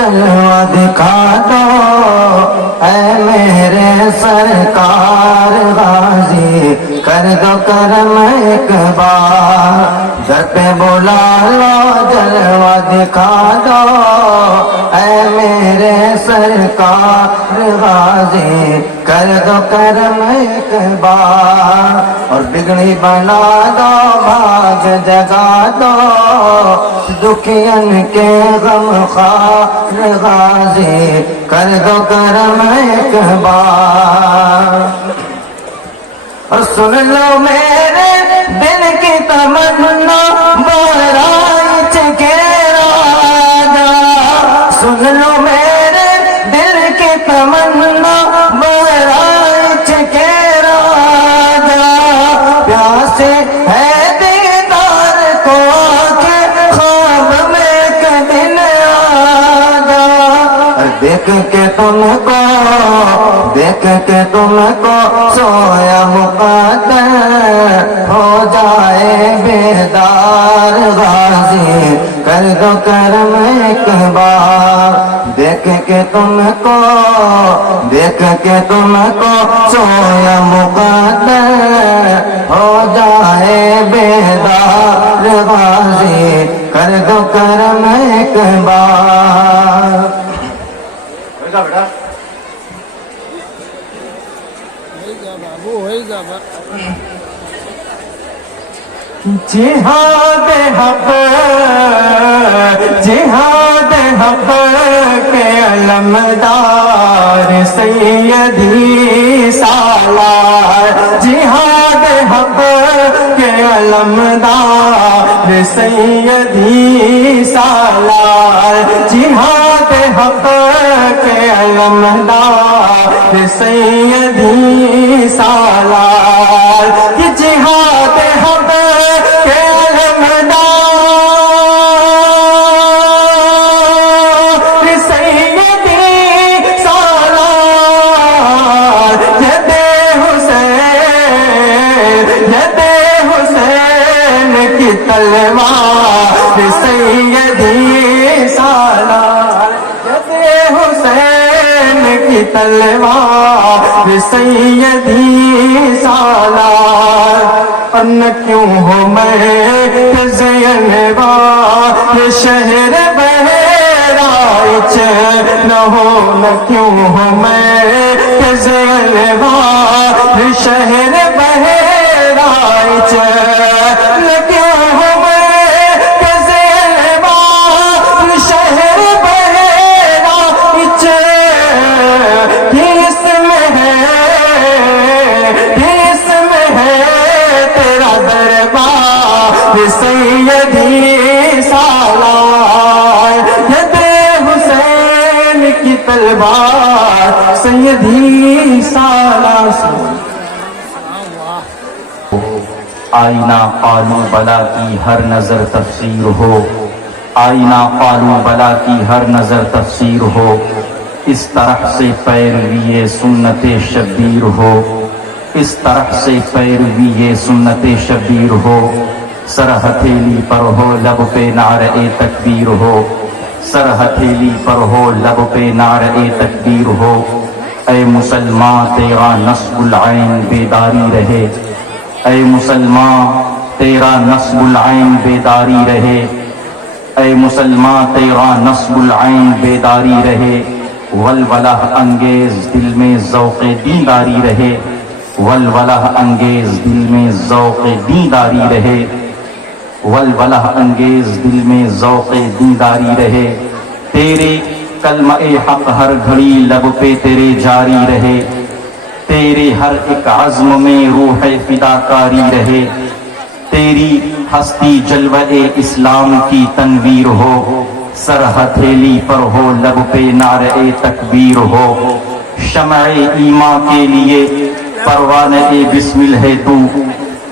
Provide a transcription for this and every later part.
جلوہ دکھا دو اے میرے سرکار غازی کر دو کرم ایک بار در پہ بلا لو جلوہ دکھا دو اے میرے سرکار غازی کر دو کرم ایک بار اور بگڑی بنا دو بھاگ جگا دو دکھین کے غم خوار غازی کر دو کرم ایک بار اور سن لو میرے دل کی تمنا بارائچ کے راجا سن لو میرے دل کی تمنا بارائچ کے راجا پیاسے ہے دیدار کو آنکھیں خواب میں کدن آجا دیکھ کے تم کو سویا مقدر ہو جائے بیدار غازی کر دو کرم ایک بار دیکھ کے تم کو سویا مقدر ہو جائے بیدار غازی کر دو کرم ایک بار جہاد حق کے علمدار سیدی سالار جہاد حق کے علمدار سیدی سالار جہاد حق کے علمدار سیدی سالار کہ جہاد حق کے علمدار سیدی سالار ید حسین کی تلوار سیدی سالار ید حسین کی تلوار سیدی سالار ان کیوں ہو میں زینبار شہر بہرائچ نہ ہو نہ کیوں ہو میں زینبار شہر بہرائچ نہ کیوں ہو میں زینبار شہر بہرائچ کس میں ہے تیرا دربار سیدی سالار ید حسین کی تلوار سیدی سالار آئینہ قالو بلا کی ہر نظر تفسیر ہو آئینہ قالو بلا کی ہر نظر تفسیر ہو اس طرح سے پیروی سنت شبیر ہو اس طرح سے پیروی سنت شبیر ہو سر ہتھیلی پر ہو لب پہ نعرہ تکبیر ہو سر ہتھیلی پر ہو لب پہ نعرہ تکبیر ہو اے مسلمان تیرا نصب العین بیداری رہے اے مسلمان تیرا نصب العین بیداری رہے اے مسلمان تیرا نصب العین بیداری رہے ولولہ انگیز دل میں ذوق دینداری رہے ولولہ انگیز دل میں ذوق دینداری رہے ولولہ انگیز دل میں ذوق دینداری رہے تیرے کلمہ حق ہر گھڑی لب پہ تیرے جاری رہے تیرے ہر ایک عزم میں روح فداکاری رہے تیری ہستی جلوہ اسلام کی تنویر ہو سر ہتھیلی پر ہو لب پہ نعرہ تکبیر ہو شمع ایمان کے لیے پروانہ بسمل ہے تو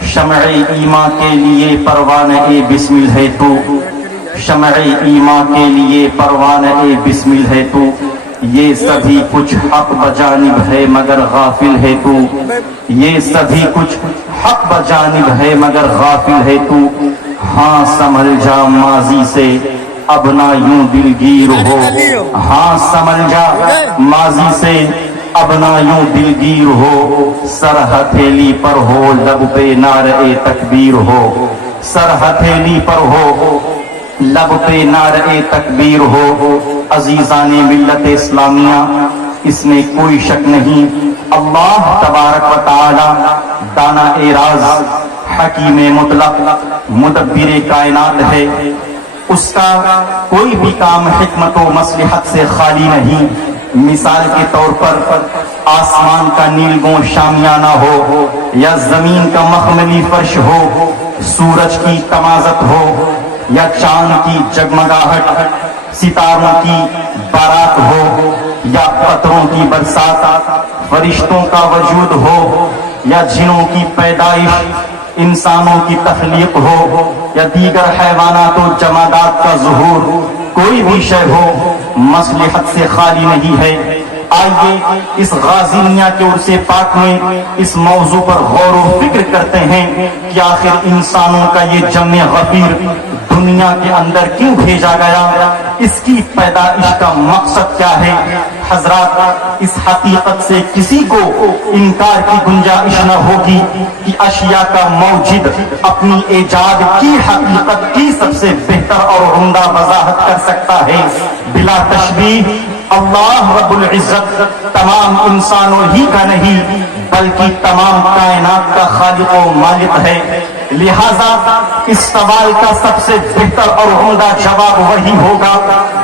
شمع ایمان کے لیے پروانہ بسمل ہے تو شمع ایمان کے لیے پروانہ بسمل ہے تو یہ سبھی کچھ حق بجانب ہے مگر غافل ہے تو یہ سبھی کچھ حق بجانب ہے مگر غافل ہے تو ہاں سنبھل جا ماضی سے اب نہ یوں دلگیر ہو. ہاں سمجھ جا ماضی سے اب نہ یوں دلگیر ہو. سر ہتھیلی پر ہو لب پہ نعرہ تکبیر ہو. سر ہتھیلی پر ہو لب پہ نعرہ تکبیر ہو. عزیزان ملت اسلامیہ اس میں کوئی شک نہیں اللہ تبارک و تعالی دانا راز حکیم مطلق مدبر کائنات ہے. اس کا کوئی بھی کام حکمت و مصلحت سے خالی نہیں. مثال کے طور پر آسمان کا نیلگوں شامیانہ ہو یا زمین کا مخملی فرش ہو, سورج کی تمازت ہو یا چاند کی جگمگاہٹ, ستاروں کی بارات ہو یا قطروں کی برسات, فرشتوں کا وجود ہو یا جنوں کی پیدائش, انسانوں کی تخلیق ہو یا دیگر حیوانات و جمادات کا ظہور, کوئی بھی شے ہو مصلحت سے خالی نہیں ہے. آئیے اس غازیہ کے عرص پاک میں اس موضوع پر غور و فکر کرتے ہیں کہ آخر انسانوں کا یہ جمع غفیر دنیا کے اندر کیوں بھیجا گیا, اس کی پیدائش کا مقصد کیا ہے. حضرات اس حقیقت سے کسی کو انکار کی گنجائش نہ ہوگی کہ اشیاء کا موجد اپنی ایجاد کی حقیقت کی سب سے بہتر اور عمدہ وضاحت کر سکتا ہے. بلا تشبیہ اللہ رب العزت تمام انسانوں ہی کا نہیں بلکہ تمام کائنات کا خالق و مالک ہے. لہذا اس سوال کا سب سے بہتر اور عمدہ جواب وہی ہوگا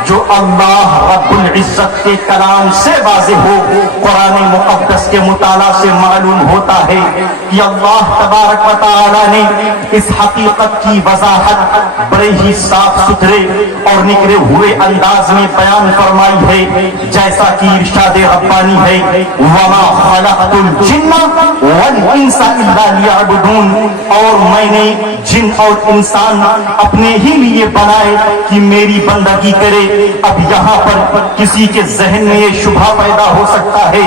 جو اللہ رب العزت کے کلام سے واضح ہو. قرآن مقدس کے مطالعہ سے معلوم ہوتا ہے کہ اللہ تبارک و تعالی نے اس حقیقت کی وضاحت بڑے ہی صاف ستھرے اور نکلے ہوئے انداز میں بیان فرمائی ہے, جیسا کہ ارشاد ربانی ہے وَمَا خَلَقْتُ الْجِنَّ وَالْإِنسَ إِلَّا لِيَعْبُدُونَ, اور میں نے جن اور انسان اپنے ہی لیے بنائے کہ میری بندگی کرے. اب یہاں پر کسی کے ذہن میں یہ شبہ پیدا ہو سکتا ہے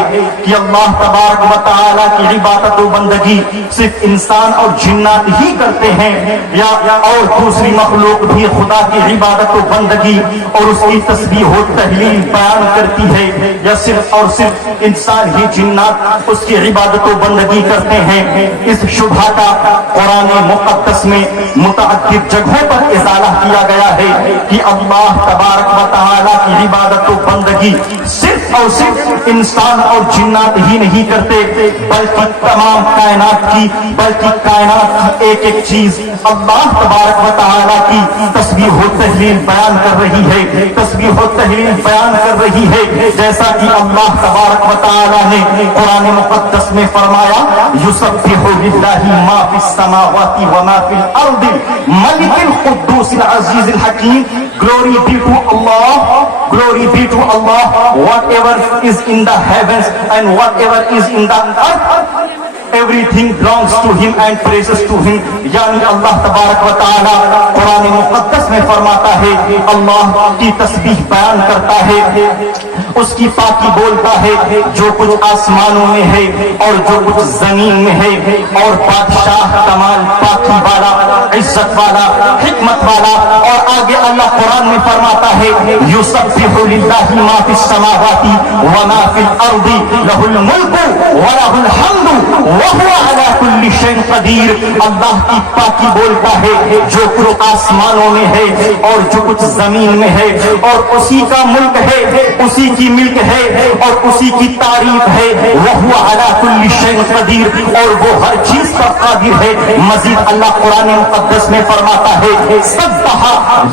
کہ اللہ تبارک و تعالیٰ کی عبادت و بندگی صرف انسان اور جنات ہی کرتے ہیں یا اور دوسری مخلوق بھی خدا کی عبادت و بندگی اور اس کی تسبیح و تحلیل بیان کرتی ہے, یا صرف اور صرف انسان ہی جنات اس کی عبادت و بندگی کرتے ہیں. اس شبہ کا قرآن مقدس میں متعدد جگہوں پر ازالہ کیا گیا ہے کہ اللہ تبارک و تعالیٰ کی عبادت و بندگی صرف اور صرف انسان اور جنات ہی نہیں کرتے بلکہ تمام کائنات کی, بلکہ کائنات کی ایک ایک چیز اللہ تبارک و تعالیٰ کی تسبیح و تحلیل بیان کر رہی ہے, تسبیح و تحلیل بیان کر رہی ہے. جیسا کہ اللہ تبارک و تعالیٰ نے قرآن مقدس میں فرمایا یسبح للہ ما فی السماوات وما فی الارض ملک القدوس العزیز الحکیم. Glory be to Allah, glory be to Allah, whatever is in the heavens and whatever is in the earth, everything belongs to him and praises to him. یعنی اللہ تبارک و تعالی قرآن مقدس میں فرماتا ہے, اللہ کی تسبیح بیان کرتا ہے, اس کی پاکی بولتا ہے جو کچھ آسمانوں میں ہے اور جو کچھ زمین میں ہے, اور بادشاہ کمال پاکی والا, عزت والا, حکمت والا. اور آگے اللہ قرآن میں فرماتا ہے یسبح للہ ما فی السماوات وما فی الارض لہ الملک ولہ الحمد وہو علی کل شیء قدیر. اللہ کی پاکی بولتا ہے جو کچھ آسمانوں میں ہے اور جو کچھ زمین میں ہے, اور اسی کا ملک ہے, اسی کی ملک ہے اور اسی کی تعریف ہے. وہو علی کل شیء قدیر, اور وہ ہر چیز پر قادر ہے. مزید اللہ قرآن مقدس میں فرماتا ہے سبح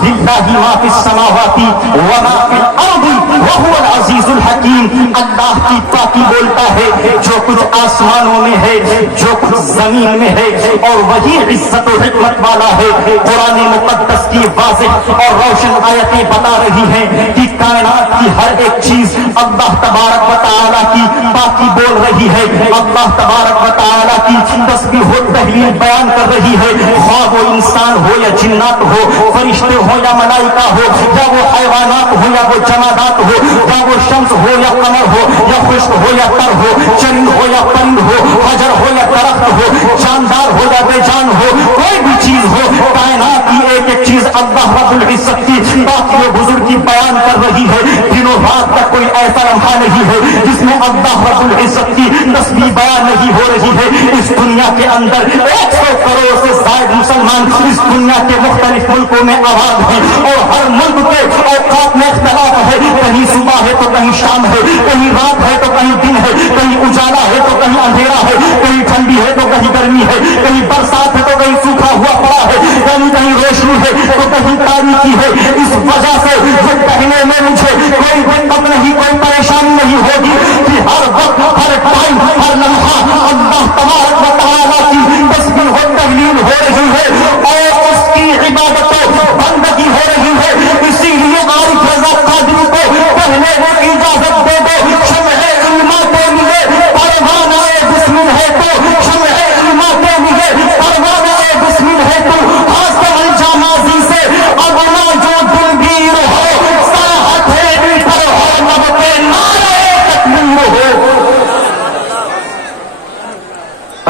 للہ ما فی السماوات وما فی الارض وہو العزیز الحکیم. اللہ کی پاکی بولتا ہے جو کچھ آسمانوں میں ہے, جو کچھ زمین میں ہے, اور وہی عزت و حکمت والا ہے. قرآن مقدس کی واضح اور روشن آیتیں بتا رہی ہیں کہ کائنات کی ہر ایک چیز اللہ تبارک و تعالیٰ کی پاکی بول رہی ہے, اللہ تبارک و تعالیٰ کی تسبیح و تحلیل بیان کر رہی ہے. خواہ وہ انسان ہو یا جنات ہو, فرشتے ہو یا ملائکہ ہو, یا وہ حیوانات ہو یا وہ جمادات ہو, یا وہ شمس ہو یا قمر ہو, یا خشک ہو یا تر ہو, چرند ہو یا پرند ہو, حجر ہو یا درخت ہو, جاندار ہو یا بے جان ہو, کوئی بھی چیز ہو, کائنات کی ایک ایک چیز چیز اللہ رب العزت کی باقی بزرگی بیان کر رہی ہے. دنوں رات کا کوئی ایسا لمحہ نہیں ہے جس میں اللہ رب العزت کی تسبیح بیان نہیں ہو رہی ہے. اس دنیا کے اندر 100 کروڑ سے زائد مسلمان اس دنیا کے مختلف ملکوں میں آباد ہیں اور ہر ملک کے اوقات میں اختلاف ہے. کہیں صبح ہے تو کہیں شام ہے, کہیں رات ہے تو کہیں دن ہے, کہیں اجالا ہے تو کہیں اندھیرا ہے, کہیں ٹھنڈی ہے تو کہیں گرمی ہے, کہیں برسات ہے تو کہیں سوکھا ہوا پڑا ہے, کہیں روشنی ہے تو کہیں تاریکی ہے. اس وجہ سے یہ کہنے میں مجھے کوئی دقت نہیں, کوئی پریشانی نہیں ہوگی کہ ہر وقت ہر ٹائم ہر لمحہ اللہ تبارک و تعالیٰ کی تسبیح و تحلیل ہو رہی ہے اور اس کی عبادت و بندگی ہو رہی ہے. اسی لیے عارف رضا قادری کو کہنے کی اجازت دے دو, شمع علما کے لیے پروانہ بسمل ہے تو, شمع علما کے لیے پروانہ بسمل ہے تو, حاصل الجامازی سے اگنا جو دلگیر ہو, ساحت ہے پر ہو لب پہ نعرہ تکبیر ہو.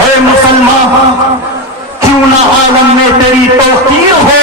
اے مسلمان, کیوں نہ عالم میں تیری توقیر ہو,